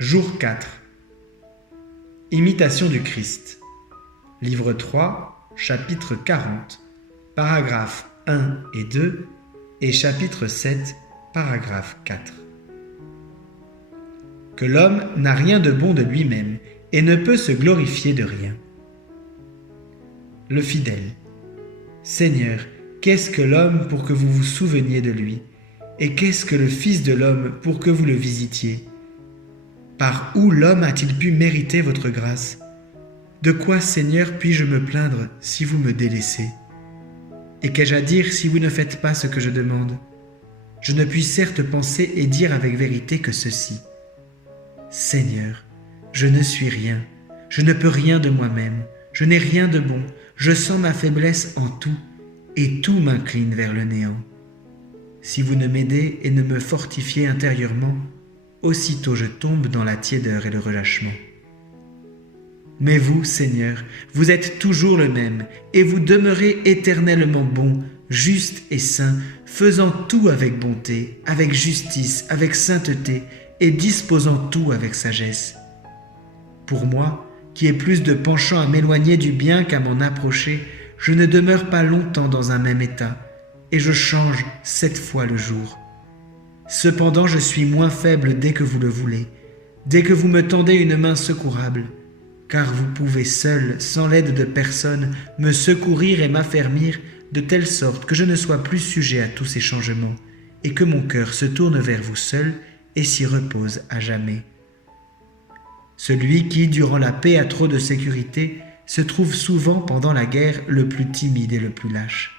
Jour 4. Imitation du Christ. Livre 3, chapitre 40, paragraphes 1 et 2 et chapitre 7, paragraphe 4. Que l'homme n'a rien de bon de lui-même et ne peut se glorifier de rien. Le fidèle. Seigneur, qu'est-ce que l'homme pour que vous vous souveniez de lui? Et qu'est-ce que le Fils de l'homme pour que vous le visitiez? Par où l'homme a-t-il pu mériter votre grâce? De quoi, Seigneur, puis-je me plaindre si vous me délaissez? Et qu'ai-je à dire si vous ne faites pas ce que je demande? Je ne puis certes penser et dire avec vérité que ceci. Seigneur, je ne suis rien, je ne peux rien de moi-même, je n'ai rien de bon, je sens ma faiblesse en tout, et tout m'incline vers le néant. Si vous ne m'aidez et ne me fortifiez intérieurement, aussitôt je tombe dans la tiédeur et le relâchement. Mais vous, Seigneur, vous êtes toujours le même, et vous demeurez éternellement bon, juste et saint, faisant tout avec bonté, avec justice, avec sainteté, et disposant tout avec sagesse. Pour moi, qui ai plus de penchant à m'éloigner du bien qu'à m'en approcher, je ne demeure pas longtemps dans un même état, et je change 7 fois le jour. Cependant, je suis moins faible dès que vous le voulez, dès que vous me tendez une main secourable, car vous pouvez seul, sans l'aide de personne, me secourir et m'affermir de telle sorte que je ne sois plus sujet à tous ces changements, et que mon cœur se tourne vers vous seul et s'y repose à jamais. Celui qui, durant la paix, a trop de sécurité, se trouve souvent pendant la guerre le plus timide et le plus lâche.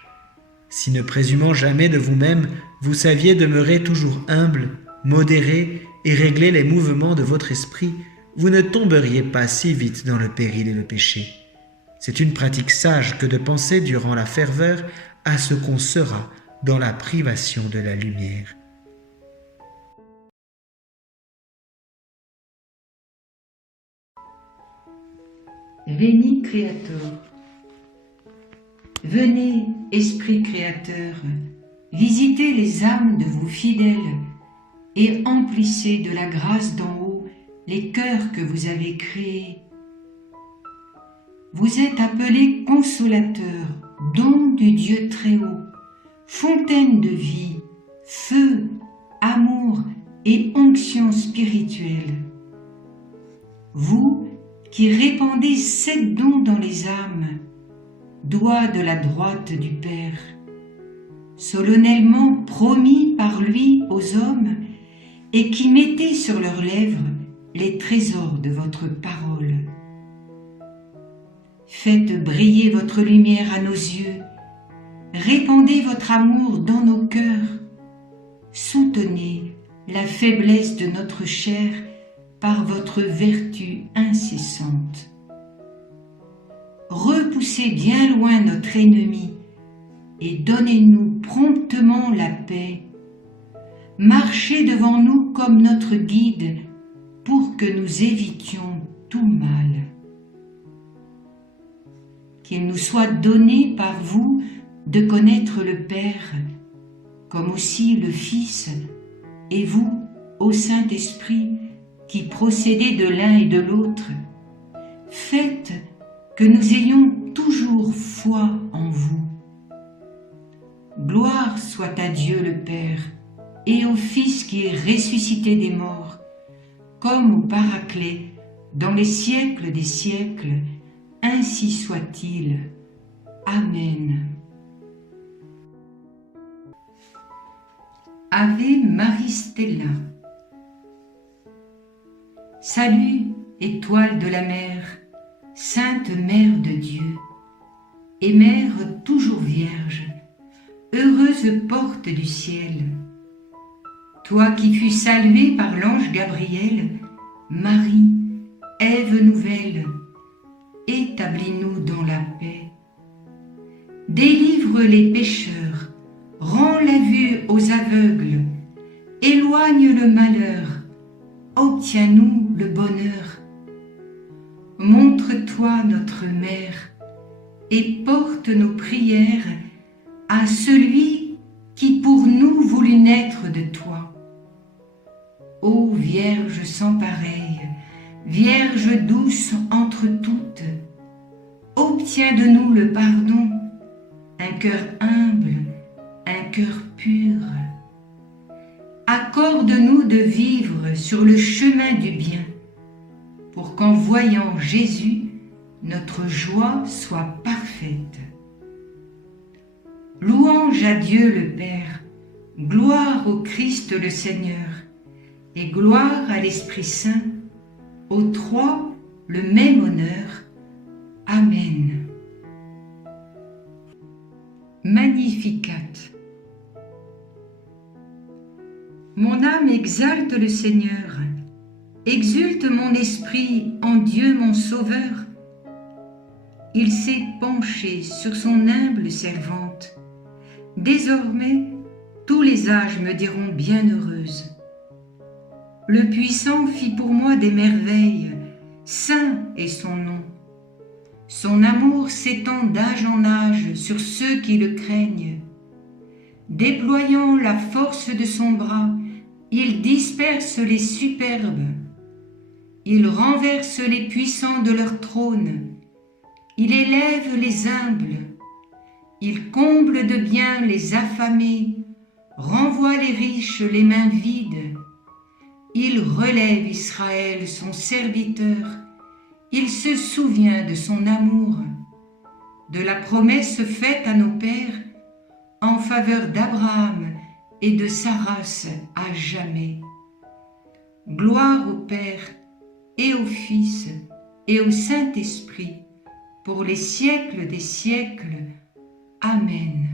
Si ne présumant jamais de vous-même, vous saviez demeurer toujours humble, modéré et régler les mouvements de votre esprit, vous ne tomberiez pas si vite dans le péril et le péché. C'est une pratique sage que de penser durant la ferveur à ce qu'on sera dans la privation de la lumière. Veni Creator. Venez, Esprit Créateur, visitez les âmes de vos fidèles et emplissez de la grâce d'en haut les cœurs que vous avez créés. Vous êtes appelés consolateurs, don du Dieu très haut, fontaine de vie, feu, amour et onction spirituelle. Vous qui répandez 7 dons dans les âmes, doigt de la droite du Père, solennellement promis par lui aux hommes, et qui mettez sur leurs lèvres les trésors de votre parole. Faites briller votre lumière à nos yeux, répandez votre amour dans nos cœurs, soutenez la faiblesse de notre chair par votre vertu incessante. Repoussez bien loin notre ennemi et donnez-nous promptement la paix. Marchez devant nous comme notre guide pour que nous évitions tout mal. Qu'il nous soit donné par vous de connaître le Père, comme aussi le Fils, et vous, ô Saint-Esprit, qui procédez de l'un et de l'autre, faites que nous ayons toujours foi en vous. Gloire soit à Dieu le Père et au Fils qui est ressuscité des morts, comme au Paraclet, dans les siècles des siècles, ainsi soit-il. Amen. Ave Marie Stella. Salut, étoile de la mer, Sainte Mère de Dieu, et Mère toujours Vierge, heureuse porte du ciel. Toi qui fus saluée par l'ange Gabriel, Marie, Ève nouvelle, établis-nous dans la paix. Délivre les pécheurs, rends la vue aux aveugles, éloigne le malheur, obtiens-nous le bonheur. Montre-toi notre Mère et porte nos prières à celui qui pour nous voulut naître de toi. Ô Vierge sans pareille, Vierge douce entre toutes, obtiens de nous le pardon, un cœur humble, un cœur pur. Accorde-nous de vivre sur le chemin du bien, pour qu'en voyant Jésus, notre joie soit parfaite. Louange à Dieu le Père, gloire au Christ le Seigneur, et gloire à l'Esprit Saint, aux trois le même honneur. Amen. Magnificat. Mon âme exalte le Seigneur, exulte mon esprit en Dieu mon Sauveur. Il s'est penché sur son humble servante. Désormais, tous les âges me diront bienheureuse. Le Puissant fit pour moi des merveilles, saint est son nom. Son amour s'étend d'âge en âge sur ceux qui le craignent. Déployant la force de son bras, il disperse les superbes. Il renverse les puissants de leur trône. Il élève les humbles. Il comble de bien les affamés, renvoie les riches les mains vides. Il relève Israël, son serviteur. Il se souvient de son amour, de la promesse faite à nos pères en faveur d'Abraham et de sa race à jamais. Gloire au Père et au Fils et au Saint-Esprit, pour les siècles des siècles. Amen.